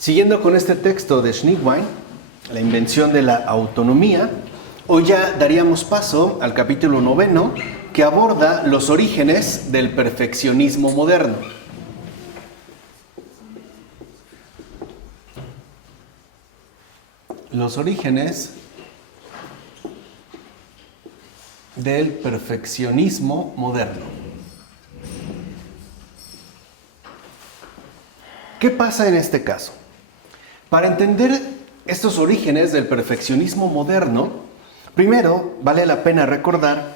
Siguiendo con este texto de Schneewine, la invención de la autonomía, hoy ya daríamos paso al capítulo 9, que aborda los orígenes del perfeccionismo moderno. Los orígenes del perfeccionismo moderno. ¿Qué pasa en este caso? Para entender estos orígenes del perfeccionismo moderno, primero vale la pena recordar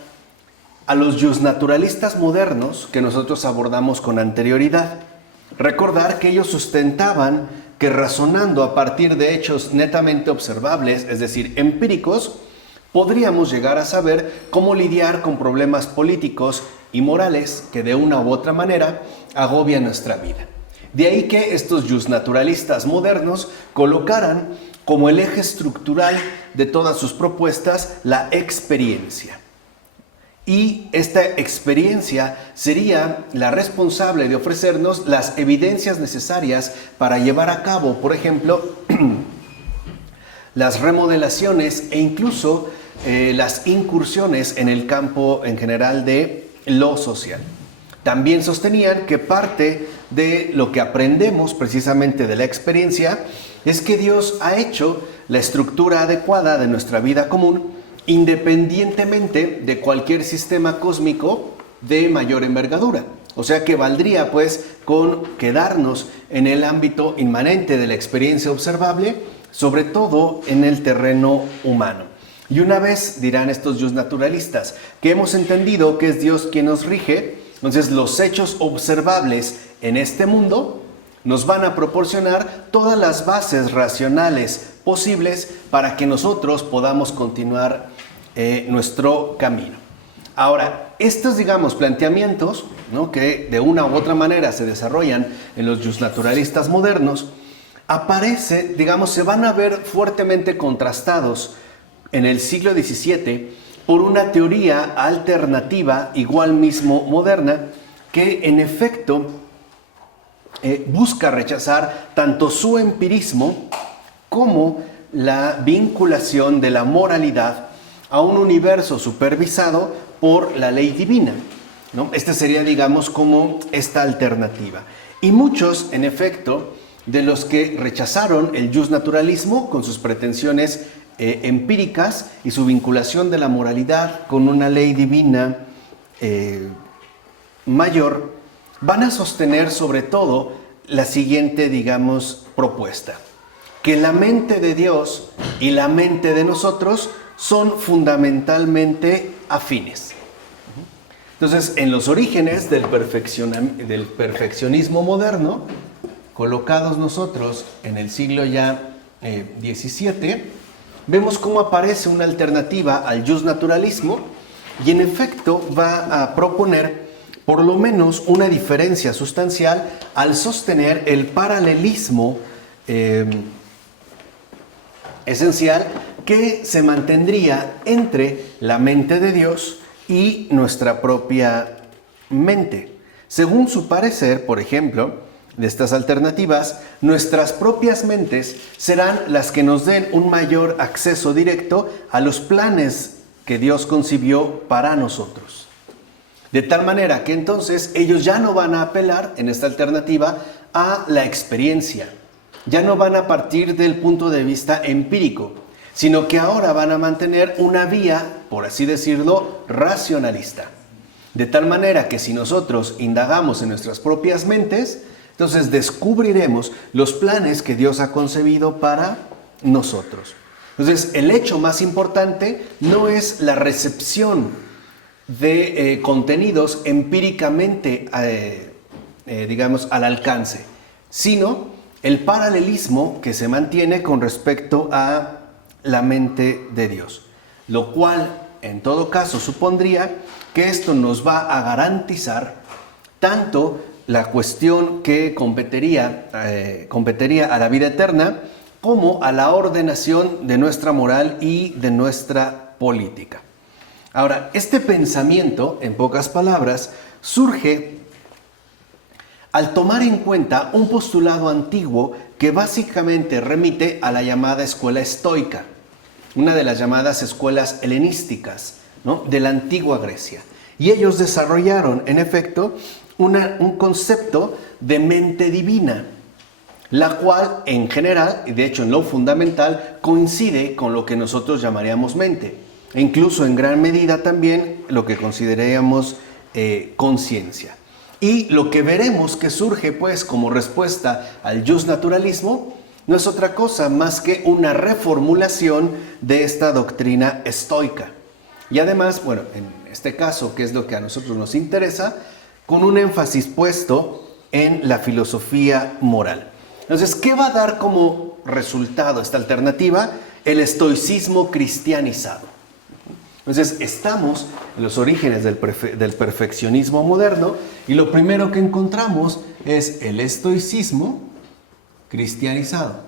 a los justnaturalistas modernos que nosotros abordamos con anterioridad. Recordar que ellos sustentaban que razonando a partir de hechos netamente observables, es decir, empíricos, podríamos llegar a saber cómo lidiar con problemas políticos y morales que de una u otra manera agobian nuestra vida. De ahí que estos justnaturalistas modernos colocaran como el eje estructural de todas sus propuestas la experiencia. Y esta experiencia sería la responsable de ofrecernos las evidencias necesarias para llevar a cabo, por ejemplo, las remodelaciones e incluso las incursiones en el campo en general de lo social. También sostenían que parte de lo que aprendemos precisamente de la experiencia es que Dios ha hecho la estructura adecuada de nuestra vida común independientemente de cualquier sistema cósmico de mayor envergadura. O sea que valdría pues con quedarnos en el ámbito inmanente de la experiencia observable, sobre todo en el terreno humano. Y una vez dirán estos justnaturalistas que hemos entendido que es Dios quien nos rige, entonces los hechos observables en este mundo nos van a proporcionar todas las bases racionales posibles para que nosotros podamos continuar nuestro camino. Ahora, estos, planteamientos, que de una u otra manera se desarrollan en los justnaturalistas modernos, se van a ver fuertemente contrastados en el siglo XVII por una teoría alternativa, igual mismo moderna, que en efecto busca rechazar tanto su empirismo como la vinculación de la moralidad a un universo supervisado por la ley divina, Esta sería, como esta alternativa. Y muchos, en efecto, de los que rechazaron el justnaturalismo con sus pretensiones empíricas y su vinculación de la moralidad con una ley divina mayor, van a sostener sobre todo la siguiente, propuesta: que la mente de Dios y la mente de nosotros son fundamentalmente afines. Entonces, en los orígenes del perfeccionismo moderno, colocados nosotros en el siglo ya XVII, vemos cómo aparece una alternativa al justnaturalismo y en efecto va a proponer por lo menos una diferencia sustancial al sostener el paralelismo esencial que se mantendría entre la mente de Dios y nuestra propia mente. Según su parecer, por ejemplo, de estas alternativas, nuestras propias mentes serán las que nos den un mayor acceso directo a los planes que Dios concibió para nosotros. De tal manera que entonces ellos ya no van a apelar en esta alternativa a la experiencia, ya no van a partir del punto de vista empírico, sino que ahora van a mantener una vía, por así decirlo, racionalista. De tal manera que si nosotros indagamos en nuestras propias mentes, entonces descubriremos los planes que Dios ha concebido para nosotros. Entonces, el hecho más importante no es la recepción de contenidos empíricamente, al alcance, sino el paralelismo que se mantiene con respecto a la mente de Dios, lo cual en todo caso supondría que esto nos va a garantizar tanto la cuestión que competiría a la vida eterna como a la ordenación de nuestra moral y de nuestra política. Ahora, este pensamiento, en pocas palabras, surge al tomar en cuenta un postulado antiguo que básicamente remite a la llamada escuela estoica, una de las llamadas escuelas helenísticas, ¿no?, de la antigua Grecia. Y ellos desarrollaron, en efecto, un concepto de mente divina, la cual en general, y de hecho en lo fundamental, coincide con lo que nosotros llamaríamos mente, e incluso en gran medida también lo que consideraríamos conciencia. Y lo que veremos que surge pues como respuesta al justnaturalismo no es otra cosa más que una reformulación de esta doctrina estoica. Y además, bueno, en este caso, que es lo que a nosotros nos interesa, con un énfasis puesto en la filosofía moral. Entonces, ¿qué va a dar como resultado esta alternativa? El estoicismo cristianizado. Entonces, estamos en los orígenes del perfeccionismo moderno y lo primero que encontramos es el estoicismo cristianizado.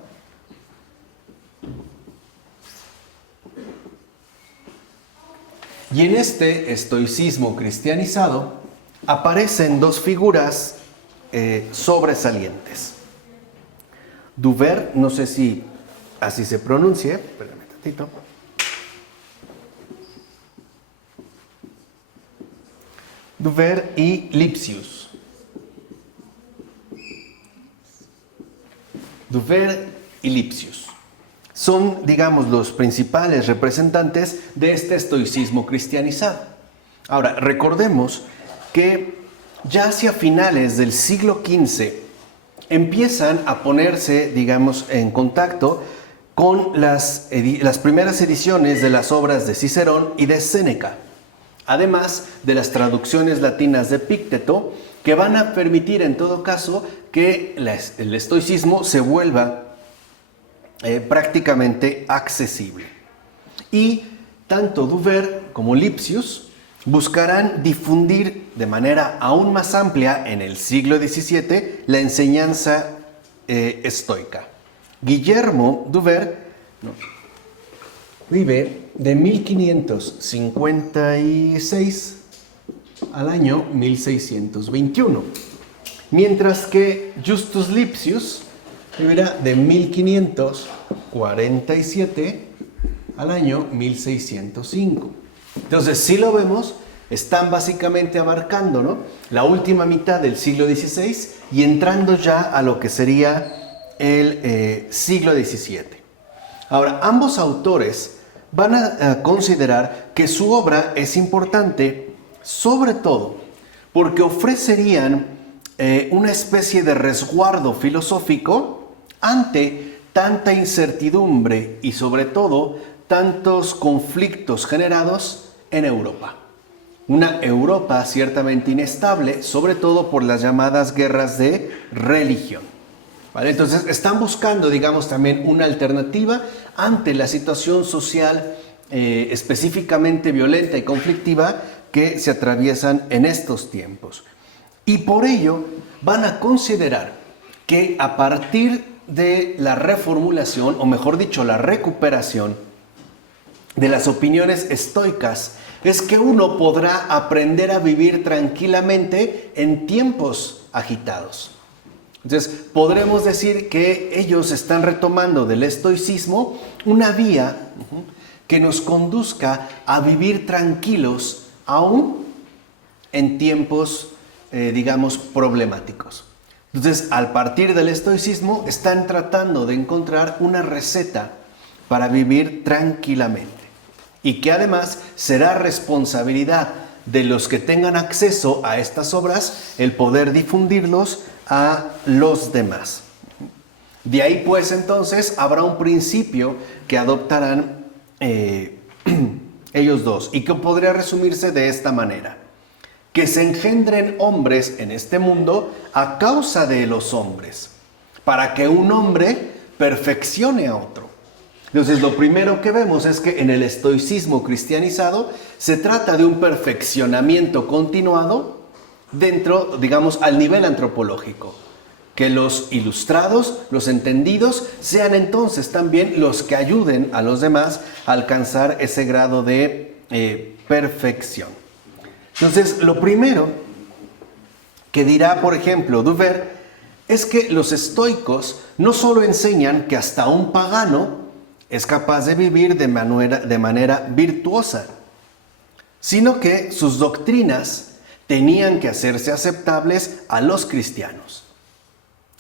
Y en este estoicismo cristianizado aparecen dos figuras sobresalientes. Duver, no sé si así se pronuncie, espérame tantito. Duver y Lipsius. Duver y Lipsius son, digamos, los principales representantes de este estoicismo cristianizado. Ahora, recordemos que ya hacia finales del siglo XV empiezan a ponerse, digamos, en contacto con las primeras ediciones de las obras de Cicerón y de Séneca, además de las traducciones latinas de Epicteto, que van a permitir en todo caso que el estoicismo se vuelva prácticamente accesible. Y tanto Duver como Lipsius buscarán difundir de manera aún más amplia en el siglo XVII la enseñanza estoica. Guillermo Duver vive de 1556 al año 1621, mientras que Justus Lipsius vivirá de 1547 al año 1605. Entonces, si lo vemos, están básicamente abarcando, ¿no?, la última mitad del siglo XVI y entrando ya a lo que sería el siglo XVII. Ahora, ambos autores van a considerar que su obra es importante, sobre todo porque ofrecerían una especie de resguardo filosófico ante tanta incertidumbre y sobre todo tantos conflictos generados en Europa. Una Europa ciertamente inestable, sobre todo por las llamadas guerras de religión. ¿Vale? Entonces están buscando, digamos, también una alternativa ante la situación social específicamente violenta y conflictiva que se atraviesan en estos tiempos. Y por ello van a considerar que a partir de la reformulación, o mejor dicho, la recuperación de las opiniones estoicas, es que uno podrá aprender a vivir tranquilamente en tiempos agitados. Entonces, podremos decir que ellos están retomando del estoicismo una vía que nos conduzca a vivir tranquilos aún en tiempos, digamos, problemáticos. Entonces, al partir del estoicismo, están tratando de encontrar una receta para vivir tranquilamente. Y que además será responsabilidad de los que tengan acceso a estas obras el poder difundirlos a los demás. De ahí pues entonces habrá un principio que adoptarán ellos dos y que podría resumirse de esta manera: que se engendren hombres en este mundo a causa de los hombres, para que un hombre perfeccione a otro. Entonces, lo primero que vemos es que en el estoicismo cristianizado se trata de un perfeccionamiento continuado dentro, digamos, al nivel antropológico. Que los ilustrados, los entendidos, sean entonces también los que ayuden a los demás a alcanzar ese grado de perfección. Entonces, lo primero que dirá, por ejemplo, Duver, es que los estoicos no solo enseñan que hasta un pagano es capaz de vivir de manera virtuosa, sino que sus doctrinas tenían que hacerse aceptables a los cristianos.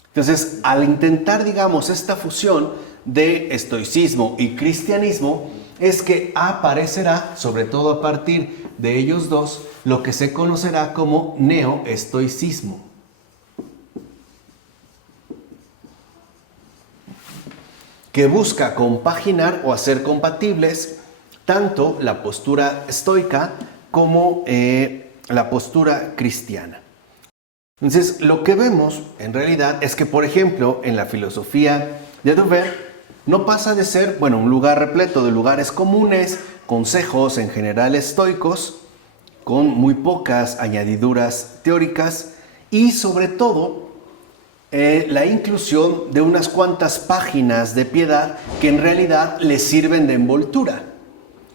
Entonces, al intentar, digamos, esta fusión de estoicismo y cristianismo, es que aparecerá, sobre todo a partir de ellos dos, lo que se conocerá como neoestoicismo. Que busca compaginar o hacer compatibles tanto la postura estoica como la postura cristiana. Entonces, lo que vemos en realidad es que, por ejemplo, en la filosofía de Duverr, no pasa de ser, un lugar repleto de lugares comunes, consejos en general estoicos, con muy pocas añadiduras teóricas y, sobre todo, la inclusión de unas cuantas páginas de piedad que en realidad les sirven de envoltura.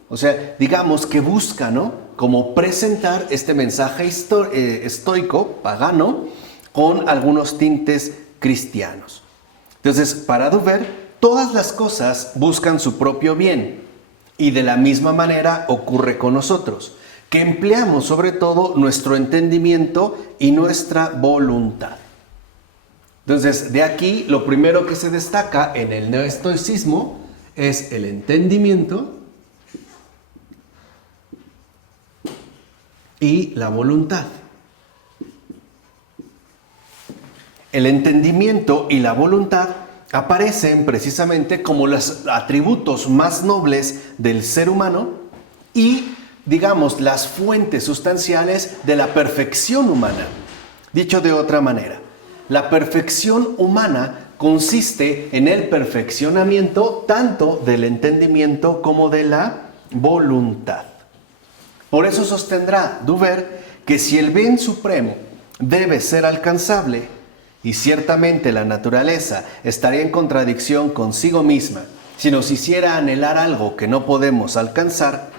O sea, digamos que busca, como presentar este mensaje estoico, pagano, con algunos tintes cristianos. Entonces, para Duverr, todas las cosas buscan su propio bien. Y de la misma manera ocurre con nosotros, que empleamos sobre todo nuestro entendimiento y nuestra voluntad. Entonces, de aquí, lo primero que se destaca en el neoestoicismo es el entendimiento y la voluntad. El entendimiento y la voluntad aparecen precisamente como los atributos más nobles del ser humano y, digamos, las fuentes sustanciales de la perfección humana. Dicho de otra manera, la perfección humana consiste en el perfeccionamiento tanto del entendimiento como de la voluntad. Por eso sostendrá Duverr que si el bien supremo debe ser alcanzable, y ciertamente la naturaleza estaría en contradicción consigo misma si nos hiciera anhelar algo que no podemos alcanzar,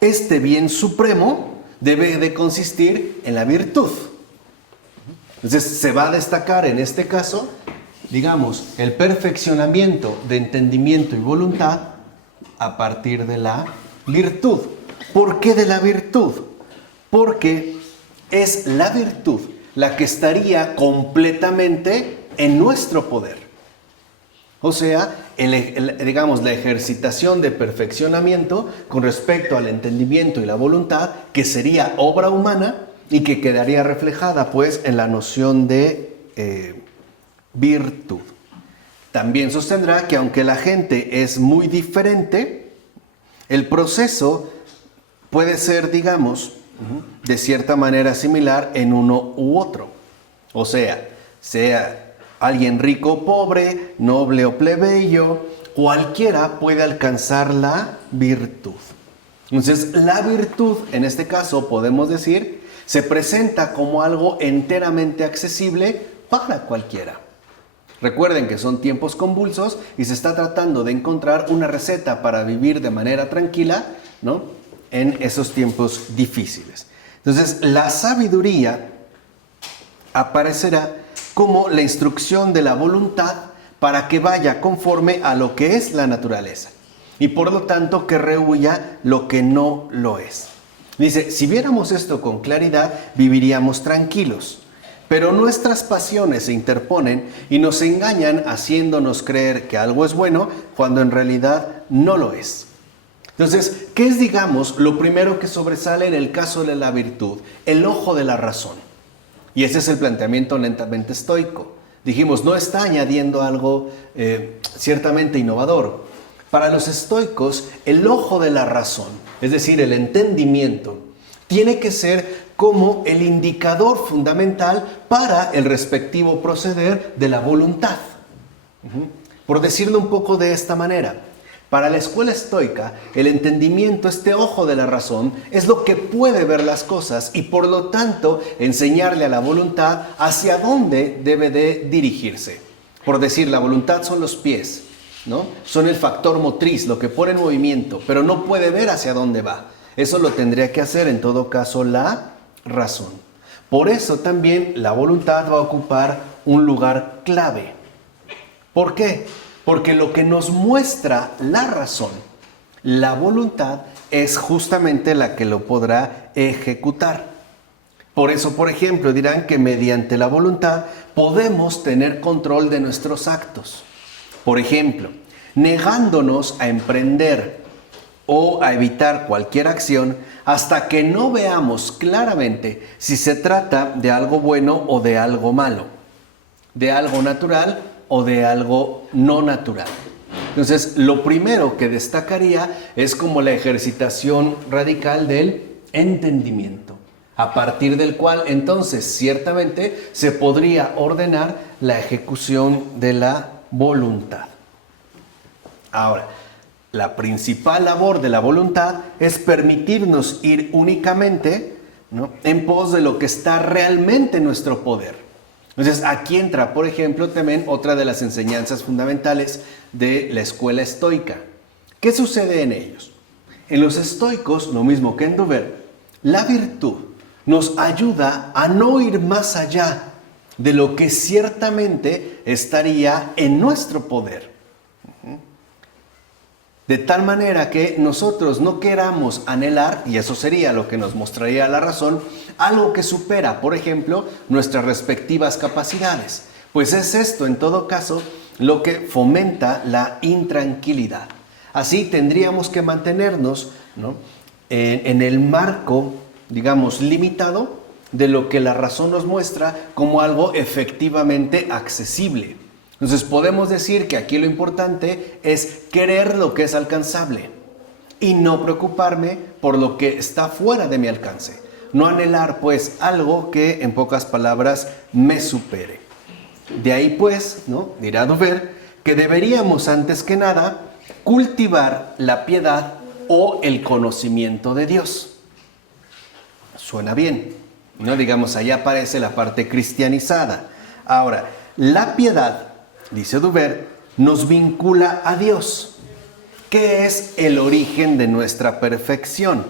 este bien supremo debe de consistir en la virtud. Entonces se va a destacar en este caso, digamos, el perfeccionamiento de entendimiento y voluntad a partir de la virtud. ¿Por qué de la virtud? Porque es la virtud la que estaría completamente en nuestro poder. O sea, digamos, la ejercitación de perfeccionamiento con respecto al entendimiento y la voluntad, que sería obra humana y que quedaría reflejada, pues, en la noción de virtud. También sostendrá que aunque la gente es muy diferente, el proceso puede ser, digamos, de cierta manera similar en uno u otro. O sea alguien rico o pobre, noble o plebeyo, cualquiera puede alcanzar la virtud. Entonces, la virtud, en este caso, podemos decir, se presenta como algo enteramente accesible para cualquiera. Recuerden que son tiempos convulsos y se está tratando de encontrar una receta para vivir de manera tranquila, en esos tiempos difíciles. Entonces, la sabiduría aparecerá como la instrucción de la voluntad para que vaya conforme a lo que es la naturaleza y por lo tanto que rehuya lo que no lo es. Dice, si viéramos esto con claridad, viviríamos tranquilos, pero nuestras pasiones se interponen y nos engañan haciéndonos creer que algo es bueno cuando en realidad no lo es. Entonces, ¿qué es, digamos, lo primero que sobresale en el caso de la virtud? El ojo de la razón. Y ese es el planteamiento lentamente estoico. Dijimos, no está añadiendo algo ciertamente innovador. Para los estoicos, el ojo de la razón, es decir, el entendimiento, tiene que ser como el indicador fundamental para el respectivo proceder de la voluntad. Por decirlo un poco de esta manera, para la escuela estoica, el entendimiento, este ojo de la razón, es lo que puede ver las cosas y por lo tanto enseñarle a la voluntad hacia dónde debe de dirigirse. Por decir, la voluntad son los pies, son el factor motriz, lo que pone en movimiento, pero no puede ver hacia dónde va. Eso lo tendría que hacer en todo caso la razón. Por eso también la voluntad va a ocupar un lugar clave. ¿Por qué? Porque lo que nos muestra la razón, la voluntad, es justamente la que lo podrá ejecutar. Por eso, por ejemplo, dirán que mediante la voluntad podemos tener control de nuestros actos. Por ejemplo, negándonos a emprender o a evitar cualquier acción hasta que no veamos claramente si se trata de algo bueno o de algo malo, de algo natural o de algo no natural. Entonces, lo primero que destacaría es como la ejercitación radical del entendimiento, a partir del cual entonces ciertamente se podría ordenar la ejecución de la voluntad. Ahora, la principal labor de la voluntad es permitirnos ir únicamente, ¿no?, en pos de lo que está realmente en nuestro poder. Entonces, aquí entra, por ejemplo, también otra de las enseñanzas fundamentales de la escuela estoica. ¿Qué sucede en ellos? En los estoicos, lo mismo que en Duver, la virtud nos ayuda a no ir más allá de lo que ciertamente estaría en nuestro poder. De tal manera que nosotros no queramos anhelar, y eso sería lo que nos mostraría la razón, algo que supera, por ejemplo, nuestras respectivas capacidades. Pues es esto, en todo caso, lo que fomenta la intranquilidad. Así tendríamos que mantenernos, ¿no?, en el marco, digamos, limitado de lo que la razón nos muestra como algo efectivamente accesible. Entonces podemos decir que aquí lo importante es querer lo que es alcanzable y no preocuparme por lo que está fuera de mi alcance. No anhelar pues algo que en pocas palabras me supere. De ahí pues, ¿no?, dirá Duver, que deberíamos antes que nada cultivar la piedad o el conocimiento de Dios. Suena bien, ¿no? Digamos, allá aparece la parte cristianizada. Ahora, la piedad, dice Duver, nos vincula a Dios, que es el origen de nuestra perfección.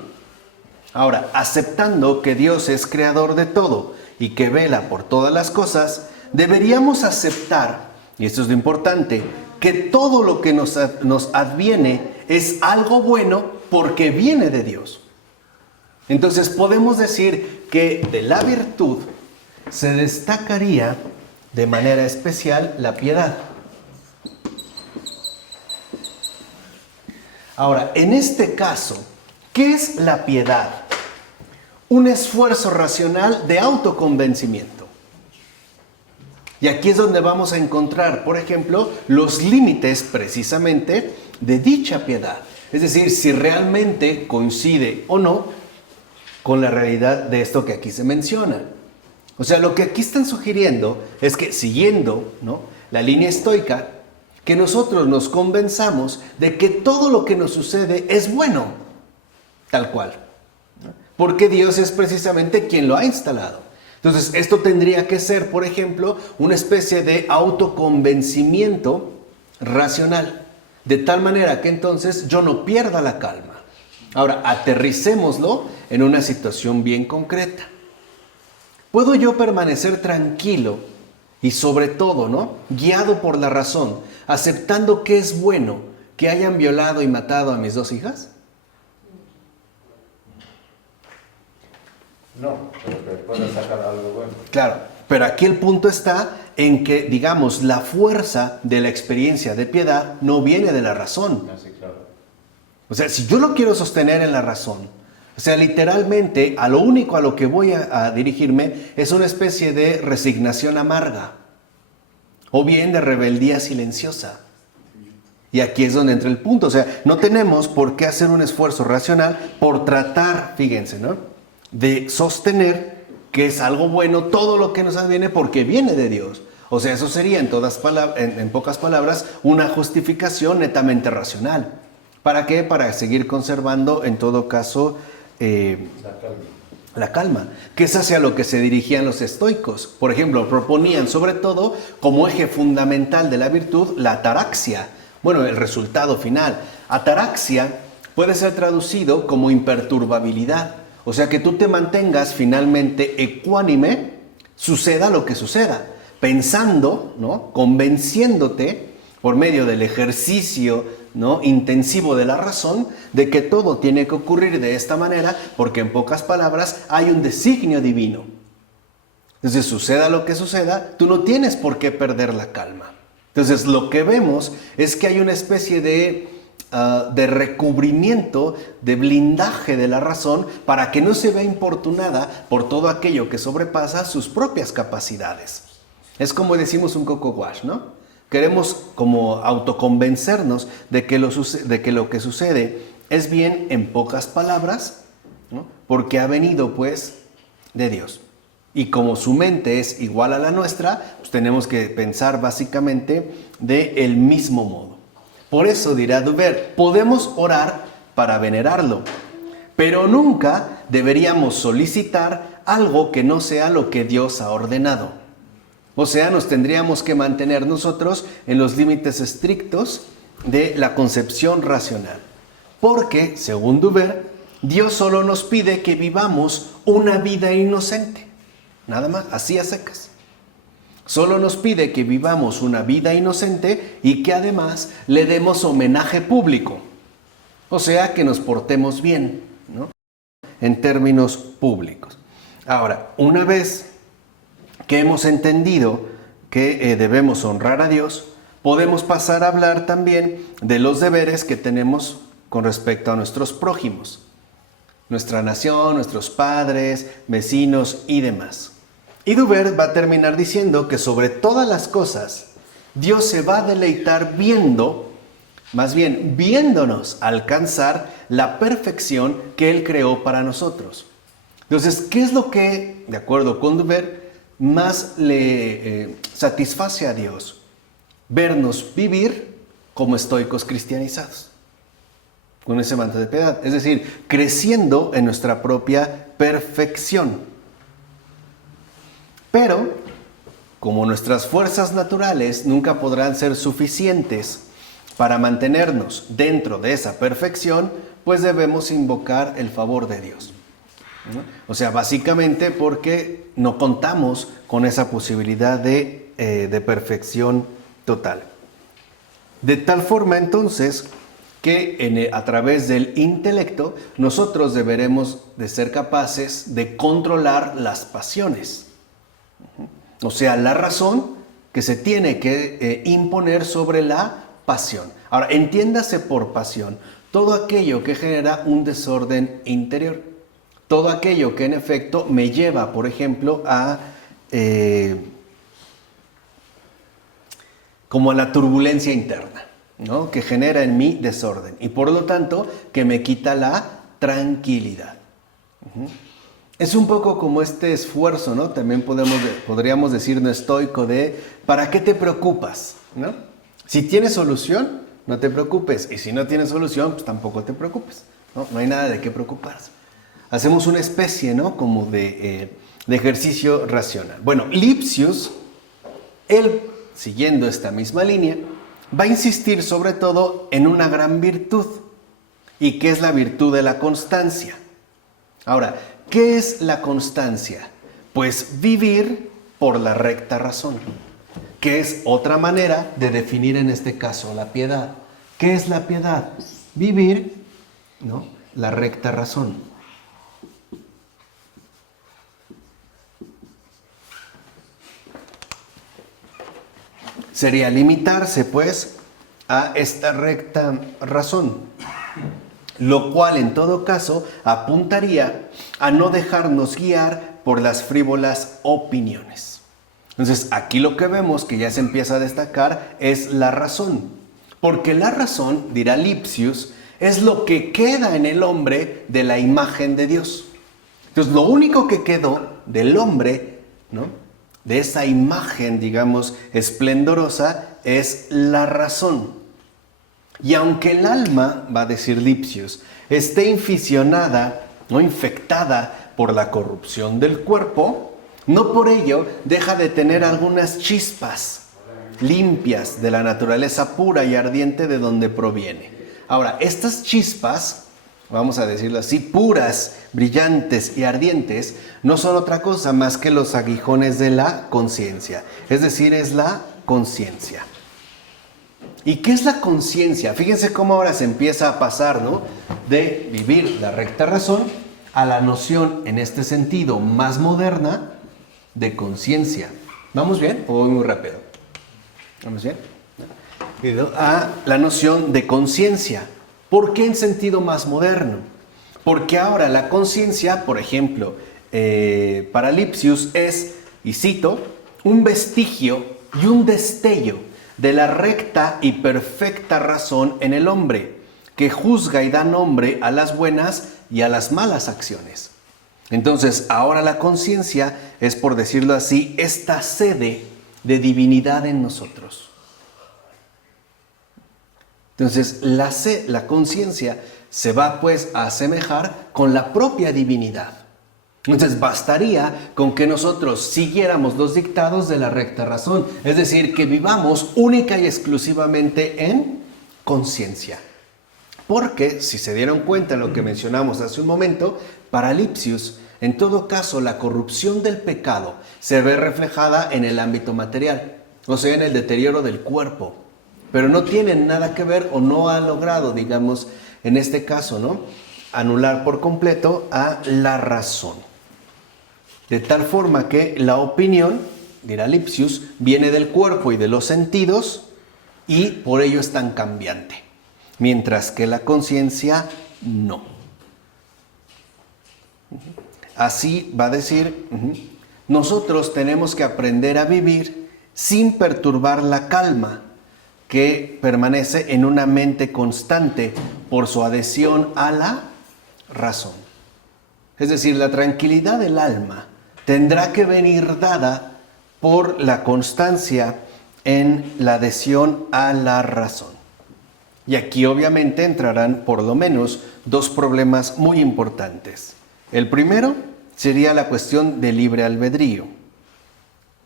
Ahora, aceptando que Dios es creador de todo y que vela por todas las cosas, deberíamos aceptar, y esto es lo importante, que todo lo que nos adviene es algo bueno porque viene de Dios. Entonces podemos decir que de la virtud se destacaría de manera especial la piedad. Ahora, en este caso, ¿qué es la piedad? Un esfuerzo racional de autoconvencimiento. Y aquí es donde vamos a encontrar, por ejemplo, los límites precisamente de dicha piedad. Es decir, si realmente coincide o no con la realidad de esto que aquí se menciona. O sea, lo que aquí están sugiriendo es que, siguiendo, ¿no?, la línea estoica, que nosotros nos convenzamos de que todo lo que nos sucede es bueno, tal cual. Porque Dios es precisamente quien lo ha instalado. Entonces, esto tendría que ser, por ejemplo, una especie de autoconvencimiento racional, de tal manera que entonces yo no pierda la calma. Ahora, aterricémoslo en una situación bien concreta. ¿Puedo yo permanecer tranquilo y sobre todo, ¿no?, guiado por la razón, aceptando que es bueno que hayan violado y matado a mis 2 hijas? No, pero que puedes sacar algo bueno. Claro, pero aquí el punto está en que, digamos, la fuerza de la experiencia de piedad no viene de la razón. Sí, claro. O sea, si yo lo quiero sostener en la razón, o sea, literalmente a lo único a lo que voy a dirigirme es una especie de resignación amarga o bien de rebeldía silenciosa. Y aquí es donde entra el punto. O sea, no tenemos por qué hacer un esfuerzo racional por tratar, fíjense, ¿no?, de sostener que es algo bueno todo lo que nos adviene porque viene de Dios. O sea, eso sería en pocas palabras una justificación netamente racional. ¿Para qué? Para seguir conservando en todo caso la calma, que es hacia lo que se dirigían los estoicos. Por ejemplo, proponían sobre todo como eje fundamental de la virtud la ataraxia. Bueno, el resultado final. Ataraxia puede ser traducido como imperturbabilidad. O sea, que tú te mantengas finalmente ecuánime, suceda lo que suceda, pensando, ¿no? Convenciéndote por medio del ejercicio, ¿no? Intensivo de la razón, de que todo tiene que ocurrir de esta manera, porque en pocas palabras hay un designio divino. Entonces, suceda lo que suceda, tú no tienes por qué perder la calma. Entonces, lo que vemos es que hay una especie de recubrimiento, de blindaje de la razón para que no se vea importunada por todo aquello que sobrepasa sus propias capacidades. Es como decimos un coco wash, ¿no? Queremos como autoconvencernos de que lo que sucede es bien en pocas palabras, ¿no? Porque ha venido pues de Dios. Y como su mente es igual a la nuestra, pues tenemos que pensar básicamente del mismo modo. Por eso dirá Duber, podemos orar para venerarlo, pero nunca deberíamos solicitar algo que no sea lo que Dios ha ordenado. O sea, nos tendríamos que mantener nosotros en los límites estrictos de la concepción racional. Porque, según Duber, Dios solo nos pide que vivamos una vida inocente. Nada más, así a secas. Solo nos pide que vivamos una vida inocente y que además le demos homenaje público. O sea, que nos portemos bien, ¿no? En términos públicos. Ahora, una vez que hemos entendido que debemos honrar a Dios, podemos pasar a hablar también de los deberes que tenemos con respecto a nuestros prójimos, nuestra nación, nuestros padres, vecinos y demás. Y Duber va a terminar diciendo que sobre todas las cosas, Dios se va a deleitar viéndonos alcanzar la perfección que Él creó para nosotros. Entonces, ¿qué es lo que, de acuerdo con Duber, más le satisface a Dios? Vernos vivir como estoicos cristianizados, con ese manto de piedad, es decir, creciendo en nuestra propia perfección. Pero, como nuestras fuerzas naturales nunca podrán ser suficientes para mantenernos dentro de esa perfección, pues debemos invocar el favor de Dios, ¿no? O sea, básicamente porque no contamos con esa posibilidad de perfección total. De tal forma entonces que a través del intelecto nosotros deberemos de ser capaces de controlar las pasiones. O sea, la razón que se tiene que imponer sobre la pasión. Ahora, entiéndase por pasión todo aquello que genera un desorden interior. Todo aquello que en efecto me lleva, por ejemplo, como a la turbulencia interna, ¿no? Que genera en mí desorden y por lo tanto que me quita la tranquilidad. Es un poco como este esfuerzo, ¿no? También podríamos decir no estoico de ¿para qué te preocupas? ¿No? Si tienes solución, no te preocupes. Y si no tienes solución, pues tampoco te preocupes, ¿no? No hay nada de qué preocuparse. Hacemos una especie, ¿no? Como de ejercicio racional. Bueno, Lipsius, él, siguiendo esta misma línea, va a insistir sobre todo en una gran virtud. ¿Y qué es la virtud de la constancia? Ahora, ¿qué es la constancia? Pues vivir por la recta razón, que es otra manera de definir en este caso la piedad. ¿Qué es la piedad? Vivir, ¿no? La recta razón. Sería limitarse, pues, a esta recta razón, lo cual en todo caso apuntaría a no dejarnos guiar por las frívolas opiniones. Entonces, aquí lo que vemos que ya se empieza a destacar es la razón, porque la razón, dirá Lipsius, es lo que queda en el hombre de la imagen de Dios. Entonces, lo único que quedó del hombre, ¿no?, de esa imagen, digamos, esplendorosa, es la razón. Y aunque el alma, va a decir Lipsius, esté inficionada o infectada por la corrupción del cuerpo, no por ello deja de tener algunas chispas limpias de la naturaleza pura y ardiente de donde proviene. Ahora, estas chispas vamos a decirlo así, puras, brillantes y ardientes, no son otra cosa más que los aguijones de la conciencia. Es decir, es la conciencia. ¿Y qué es la conciencia? Fíjense cómo ahora se empieza a pasar, ¿no? De vivir la recta razón a la noción, en este sentido, más moderna de conciencia. ¿Vamos bien o voy muy rápido? ¿Vamos bien? A la noción de conciencia. ¿Por qué en sentido más moderno? Porque ahora la conciencia, por ejemplo, para Lipsius es, y cito, un vestigio y un destello de la recta y perfecta razón en el hombre, que juzga y da nombre a las buenas y a las malas acciones. Entonces, ahora la conciencia es, por decirlo así, esta sede de divinidad en nosotros. Entonces, la conciencia se va pues a asemejar con la propia divinidad. Entonces, bastaría con que nosotros siguiéramos los dictados de la recta razón, es decir, que vivamos única y exclusivamente en conciencia. Porque, si se dieron cuenta en lo que mencionamos hace un momento, para Lipsius, en todo caso, la corrupción del pecado se ve reflejada en el ámbito material, o sea, en el deterioro del cuerpo. Pero no tienen nada que ver o no ha logrado, digamos, en este caso, ¿no?, anular por completo a la razón. De tal forma que la opinión, dirá Lipsius, viene del cuerpo y de los sentidos y por ello es tan cambiante, mientras que la conciencia no. Así va a decir, nosotros tenemos que aprender a vivir sin perturbar la calma que permanece en una mente constante por su adhesión a la razón. Es decir, la tranquilidad del alma tendrá que venir dada por la constancia en la adhesión a la razón. Y aquí obviamente entrarán por lo menos dos problemas muy importantes. El primero sería la cuestión del libre albedrío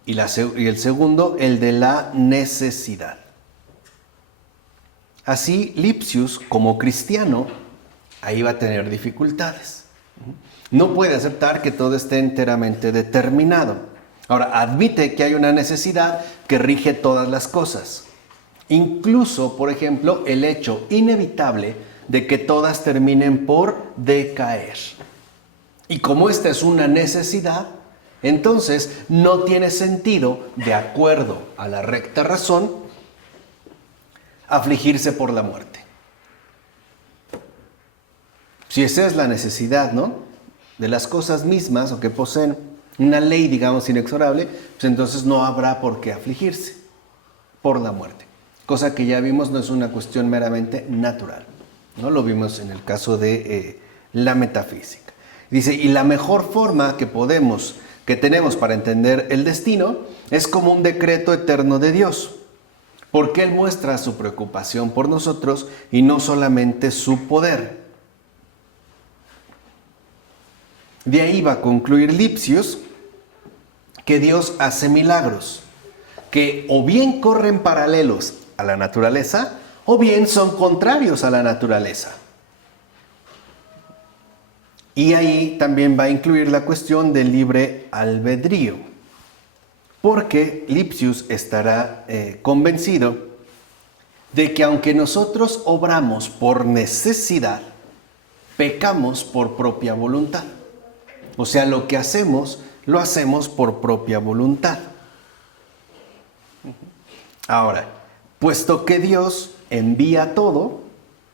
y el segundo, el de la necesidad. Así, Lipsius, como cristiano, ahí va a tener dificultades. No puede aceptar que todo esté enteramente determinado. Ahora, admite que hay una necesidad que rige todas las cosas. Incluso, por ejemplo, el hecho inevitable de que todas terminen por decaer. Y como esta es una necesidad, entonces no tiene sentido, de acuerdo a la recta razón, afligirse por la muerte. Si esa es la necesidad, ¿no?, de las cosas mismas o que poseen una ley, digamos, inexorable, pues entonces no habrá por qué afligirse por la muerte. Cosa que ya vimos no es una cuestión meramente natural, ¿no? Lo vimos en el caso de la metafísica. Dice, y la mejor forma que tenemos para entender el destino es como un decreto eterno de Dios, porque Él muestra su preocupación por nosotros y no solamente su poder. De ahí va a concluir Lipsius que Dios hace milagros, que o bien corren paralelos a la naturaleza, o bien son contrarios a la naturaleza. Y ahí también va a incluir la cuestión del libre albedrío, porque Lipsius estará convencido de que aunque nosotros obramos por necesidad, pecamos por propia voluntad. O sea, lo que hacemos, lo hacemos por propia voluntad. Ahora, puesto que Dios envía todo,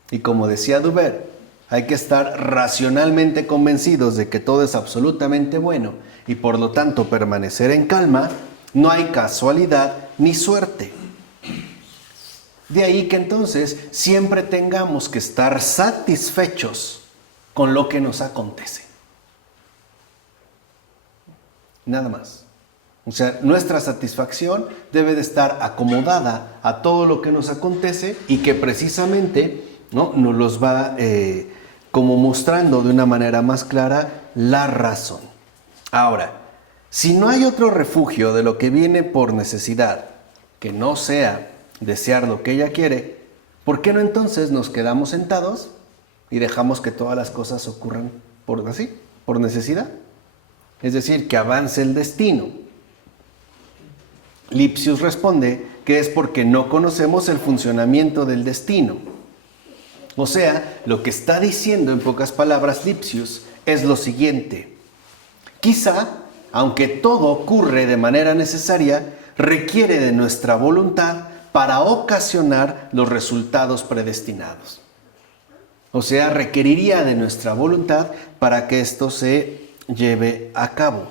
y como decía Dubert, hay que estar racionalmente convencidos de que todo es absolutamente bueno y por lo tanto permanecer en calma, no hay casualidad ni suerte. De ahí que entonces siempre tengamos que estar satisfechos con lo que nos acontece. Nada más. O sea, nuestra satisfacción debe de estar acomodada a todo lo que nos acontece y que precisamente, ¿no?, nos los va como mostrando de una manera más clara la razón. Ahora, si no hay otro refugio de lo que viene por necesidad que no sea desear lo que ella quiere, ¿por qué no entonces nos quedamos sentados y dejamos que todas las cosas ocurran por necesidad. Es decir, que avance el destino. Lipsius responde que es porque no conocemos el funcionamiento del destino. O sea, lo que está diciendo en pocas palabras Lipsius es lo siguiente. Quizá, aunque todo ocurre de manera necesaria, requiere de nuestra voluntad para ocasionar los resultados predestinados. O sea, requeriría de nuestra voluntad para que esto se lleve a cabo.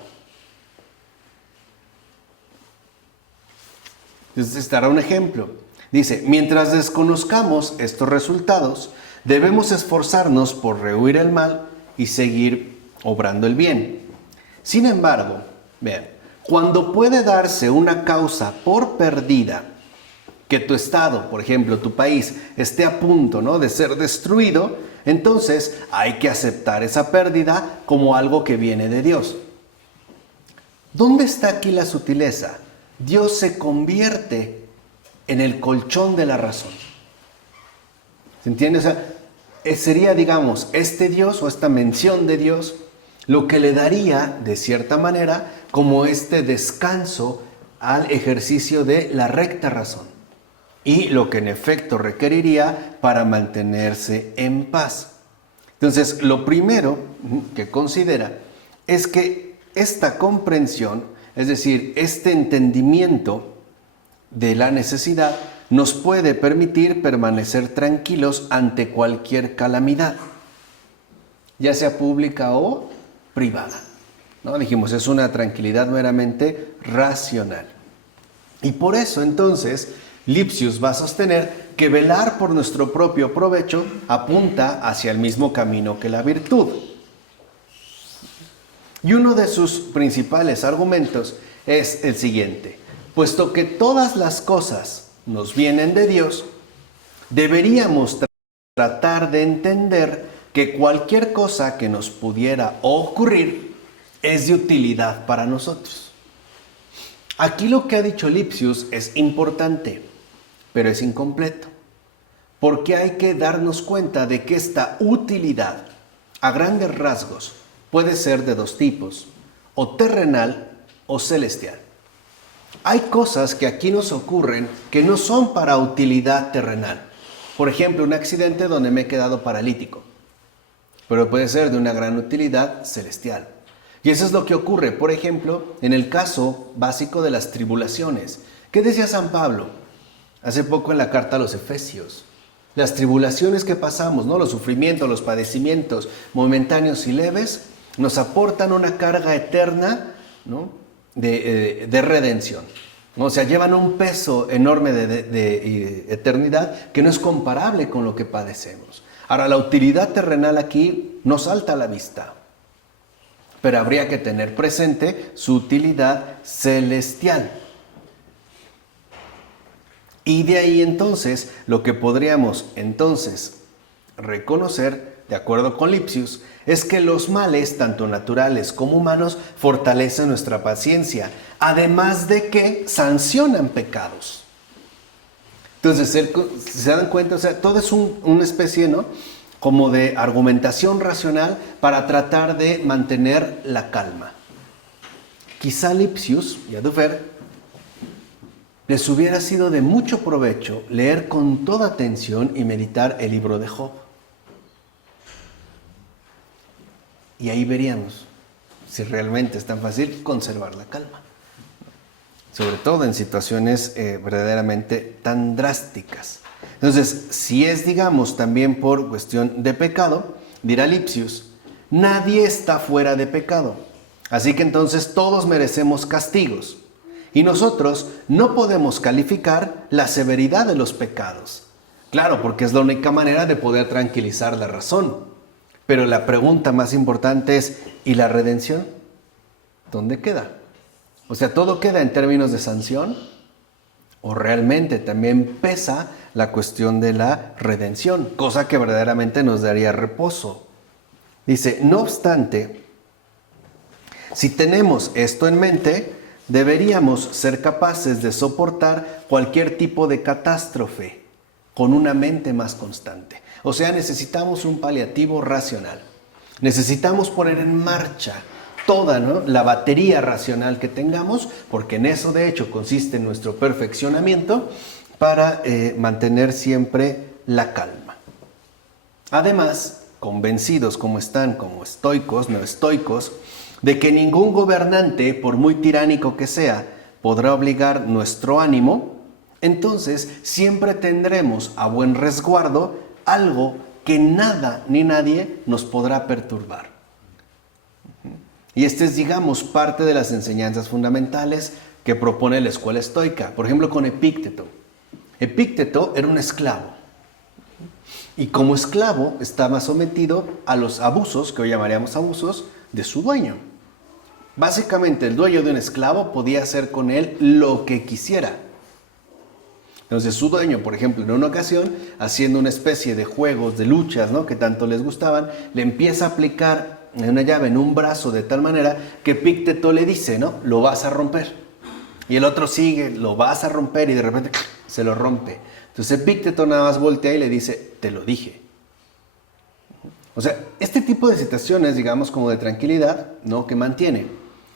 Entonces, estará un ejemplo. Dice, mientras desconozcamos estos resultados, debemos esforzarnos por rehuir el mal y seguir obrando el bien. Sin embargo, vean, cuando puede darse una causa por perdida, que tu estado, por ejemplo, tu país, esté a punto, ¿no?, de ser destruido, entonces hay que aceptar esa pérdida como algo que viene de Dios. ¿Dónde está aquí la sutileza? Dios se convierte en el colchón de la razón. ¿Se entiende? O sea, sería, digamos, este Dios o esta mención de Dios lo que le daría, de cierta manera, como este descanso al ejercicio de la recta razón. Y lo que en efecto requeriría para mantenerse en paz. Entonces, lo primero que considera es que esta comprensión, es decir, este entendimiento de la necesidad, nos puede permitir permanecer tranquilos ante cualquier calamidad, ya sea pública o privada. ¿No? Dijimos, es una tranquilidad meramente racional. Y por eso, entonces, Lipsius va a sostener que velar por nuestro propio provecho apunta hacia el mismo camino que la virtud. Y uno de sus principales argumentos es el siguiente. Puesto que todas las cosas nos vienen de Dios, deberíamos tratar de entender que cualquier cosa que nos pudiera ocurrir es de utilidad para nosotros. Aquí lo que ha dicho Lipsius es importante, pero es incompleto, porque hay que darnos cuenta de que esta utilidad, a grandes rasgos, puede ser de dos tipos, o terrenal o celestial. Hay cosas que aquí nos ocurren que no son para utilidad terrenal. Por ejemplo, un accidente donde me he quedado paralítico, pero puede ser de una gran utilidad celestial. Y eso es lo que ocurre, por ejemplo, en el caso básico de las tribulaciones. ¿Qué decía San Pablo hace poco en la carta a los Efesios? Las tribulaciones que pasamos, ¿no?, los sufrimientos, los padecimientos momentáneos y leves, nos aportan una carga eterna, ¿no?, de redención. O sea, llevan un peso enorme de eternidad que no es comparable con lo que padecemos. Ahora, la utilidad terrenal aquí no salta a la vista, pero habría que tener presente su utilidad celestial. Y de ahí entonces, lo que podríamos entonces reconocer, de acuerdo con Lipsius, es que los males, tanto naturales como humanos, fortalecen nuestra paciencia, además de que sancionan pecados. Entonces, si se dan cuenta, o sea, todo es una especie, ¿no?, como de argumentación racional para tratar de mantener la calma. Quizá Lipsius y a Dufer les hubiera sido de mucho provecho leer con toda atención y meditar el libro de Job. Y ahí veríamos si realmente es tan fácil conservar la calma. Sobre todo en situaciones verdaderamente tan drásticas. Entonces, si es, digamos, también por cuestión de pecado, dirá Lipsius, nadie está fuera de pecado. Así que entonces todos merecemos castigos. Y nosotros no podemos calificar la severidad de los pecados. Claro, porque es la única manera de poder tranquilizar la razón. Pero la pregunta más importante es, ¿y la redención? ¿Dónde queda? O sea, ¿todo queda en términos de sanción? ¿O realmente también pesa la cuestión de la redención? Cosa que verdaderamente nos daría reposo. Dice, no obstante, si tenemos esto en mente, deberíamos ser capaces de soportar cualquier tipo de catástrofe con una mente más constante. O sea, necesitamos un paliativo racional. Necesitamos poner en marcha toda, ¿no?, la batería racional que tengamos, porque en eso de hecho consiste nuestro perfeccionamiento para mantener siempre la calma. Además, convencidos como están, como estoicos, no estoicos, de que ningún gobernante, por muy tiránico que sea, podrá obligar nuestro ánimo, entonces siempre tendremos a buen resguardo algo que nada ni nadie nos podrá perturbar. Y este es, digamos, parte de las enseñanzas fundamentales que propone la escuela estoica. Por ejemplo, con Epícteto. Epícteto era un esclavo. Y como esclavo estaba sometido a los abusos, que hoy llamaríamos abusos, de su dueño. Básicamente, el dueño de un esclavo podía hacer con él lo que quisiera. Entonces su dueño, por ejemplo, en una ocasión, haciendo una especie de juegos, de luchas, ¿no?, que tanto les gustaban, le empieza a aplicar una llave en un brazo de tal manera que Epícteto le dice, ¿no?, lo vas a romper. Y el otro sigue, lo vas a romper, y de repente se lo rompe. Entonces Epícteto nada más voltea y le dice, te lo dije. O sea, este tipo de situaciones, digamos, como de tranquilidad, ¿no?, que mantiene,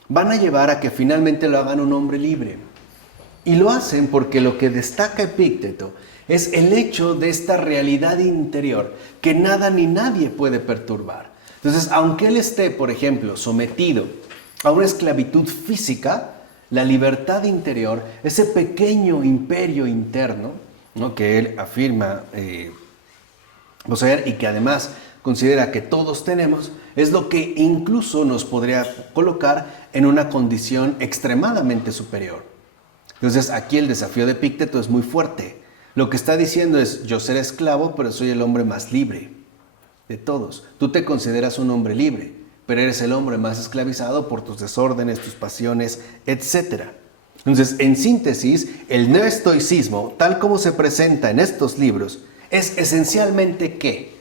van a llevar a que finalmente lo hagan un hombre libre. Y lo hacen porque lo que destaca Epícteto es el hecho de esta realidad interior que nada ni nadie puede perturbar. Entonces, aunque él esté, por ejemplo, sometido a una esclavitud física, la libertad interior, ese pequeño imperio interno, ¿no?, que él afirma poseer y que además considera que todos tenemos, es lo que incluso nos podría colocar en una condición extremadamente superior. Entonces aquí el desafío de Epícteto es muy fuerte. Lo que está diciendo es, yo seré esclavo, pero soy el hombre más libre de todos. Tú te consideras un hombre libre, pero eres el hombre más esclavizado por tus desórdenes, tus pasiones, etc. Entonces, en síntesis, el neoestoicismo, tal como se presenta en estos libros, es esencialmente ¿qué?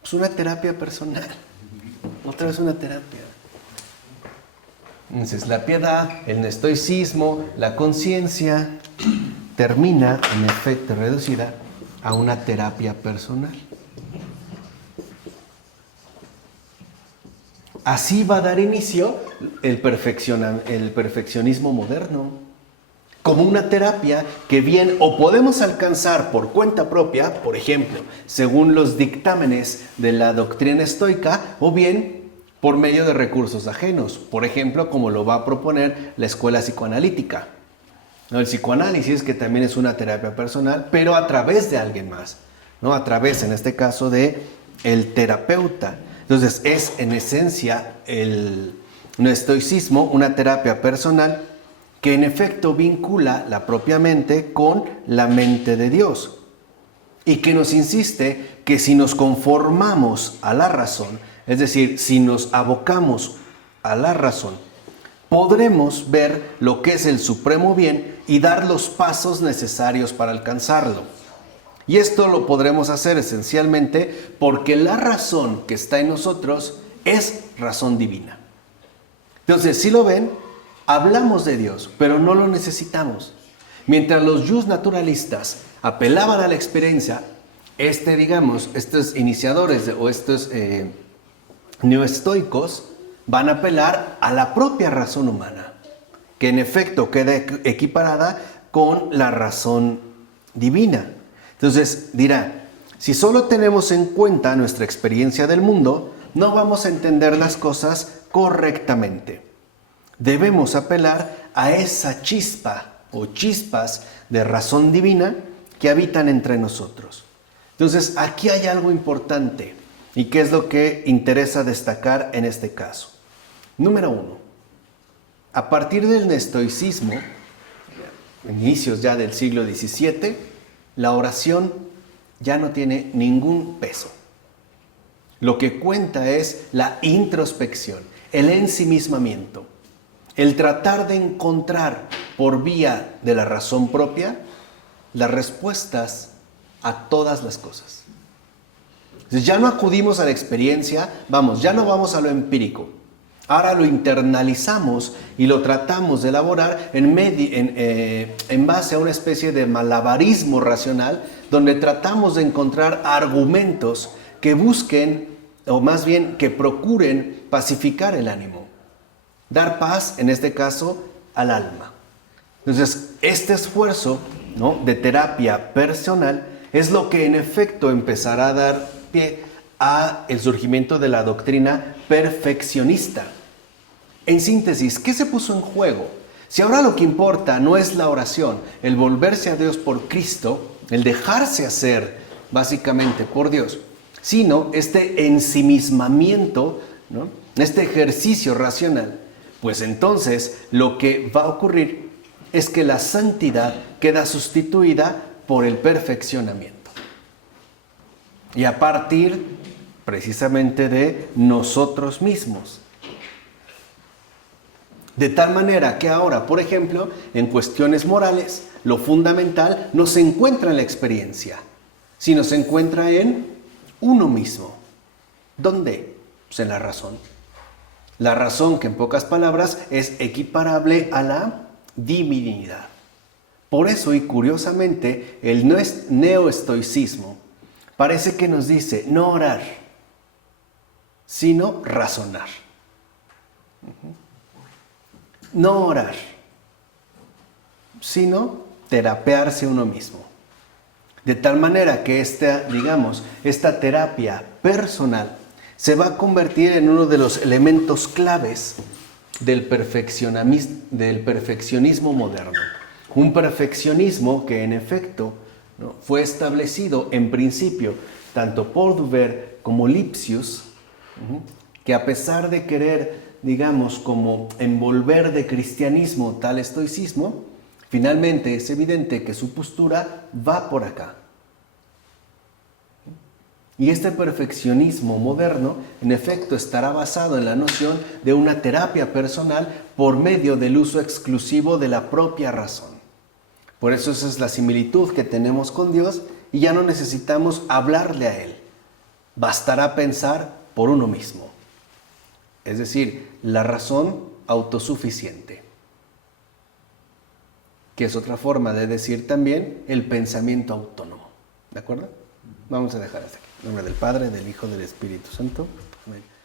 Pues una terapia personal. Otra vez una terapia. Entonces, la piedad, el estoicismo, la conciencia, termina en efecto reducida a una terapia personal. Así va a dar inicio el perfeccionismo moderno, como una terapia que bien o podemos alcanzar por cuenta propia, por ejemplo, según los dictámenes de la doctrina estoica, o bien por medio de recursos ajenos, por ejemplo, como lo va a proponer la escuela psicoanalítica. ¿No? El psicoanálisis, que también es una terapia personal, pero a través de alguien más, ¿no? A través, en este caso, de el terapeuta. Entonces, es en esencia el estoicismo una terapia personal que en efecto vincula la propia mente con la mente de Dios y que nos insiste que si nos conformamos a la razón, es decir, si nos abocamos a la razón, podremos ver lo que es el supremo bien y dar los pasos necesarios para alcanzarlo. Y esto lo podremos hacer esencialmente porque la razón que está en nosotros es razón divina. Entonces, si lo ven, hablamos de Dios, pero no lo necesitamos. Mientras los jus naturalistas apelaban a la experiencia, estos iniciadores o estos neoestoicos van a apelar a la propia razón humana, que en efecto queda equiparada con la razón divina. Entonces dirá, si solo tenemos en cuenta nuestra experiencia del mundo, no vamos a entender las cosas correctamente. Debemos apelar a esa chispa o chispas de razón divina que habitan entre nosotros. Entonces, aquí hay algo importante. ¿Y qué es lo que interesa destacar en este caso? Número 1. A partir del estoicismo, inicios ya del siglo XVII, la oración ya no tiene ningún peso. Lo que cuenta es la introspección, el ensimismamiento, el tratar de encontrar por vía de la razón propia las respuestas a todas las cosas. Entonces ya no acudimos a la experiencia, ya no vamos a lo empírico. Ahora lo internalizamos y lo tratamos de elaborar en base a una especie de malabarismo racional, donde tratamos de encontrar argumentos que busquen, o más bien que procuren pacificar el ánimo, dar paz, en este caso, al alma. Entonces, este esfuerzo, ¿no?, de terapia personal es lo que en efecto empezará a dar pie a el surgimiento de la doctrina perfeccionista. En síntesis, ¿qué se puso en juego? Si ahora lo que importa no es la oración, el volverse a Dios por Cristo, el dejarse hacer básicamente por Dios, sino este ensimismamiento, ¿no?, este ejercicio racional, pues entonces lo que va a ocurrir es que la santidad queda sustituida por el perfeccionamiento. Y a partir precisamente de nosotros mismos. De tal manera que ahora, por ejemplo, en cuestiones morales, lo fundamental no se encuentra en la experiencia, sino se encuentra en uno mismo. ¿Dónde? Pues en la razón. La razón, que en pocas palabras es equiparable a la divinidad. Por eso, y curiosamente, el neoestoicismo parece que nos dice no orar, sino razonar. No orar, sino terapearse uno mismo. De tal manera que esta terapia personal se va a convertir en uno de los elementos claves del perfeccionismo moderno. Un perfeccionismo que en efecto, ¿no?, fue establecido en principio tanto por Duber como Lipsius, que a pesar de querer, como envolver de cristianismo tal estoicismo, finalmente es evidente que su postura va por acá. Y este perfeccionismo moderno, en efecto, estará basado en la noción de una terapia personal por medio del uso exclusivo de la propia razón. Por eso esa es la similitud que tenemos con Dios y ya no necesitamos hablarle a Él. Bastará pensar por uno mismo. Es decir, la razón autosuficiente, que es otra forma de decir también el pensamiento autónomo. ¿De acuerdo? Vamos a dejar hasta aquí. En nombre del Padre, del Hijo, del Espíritu Santo. Amén.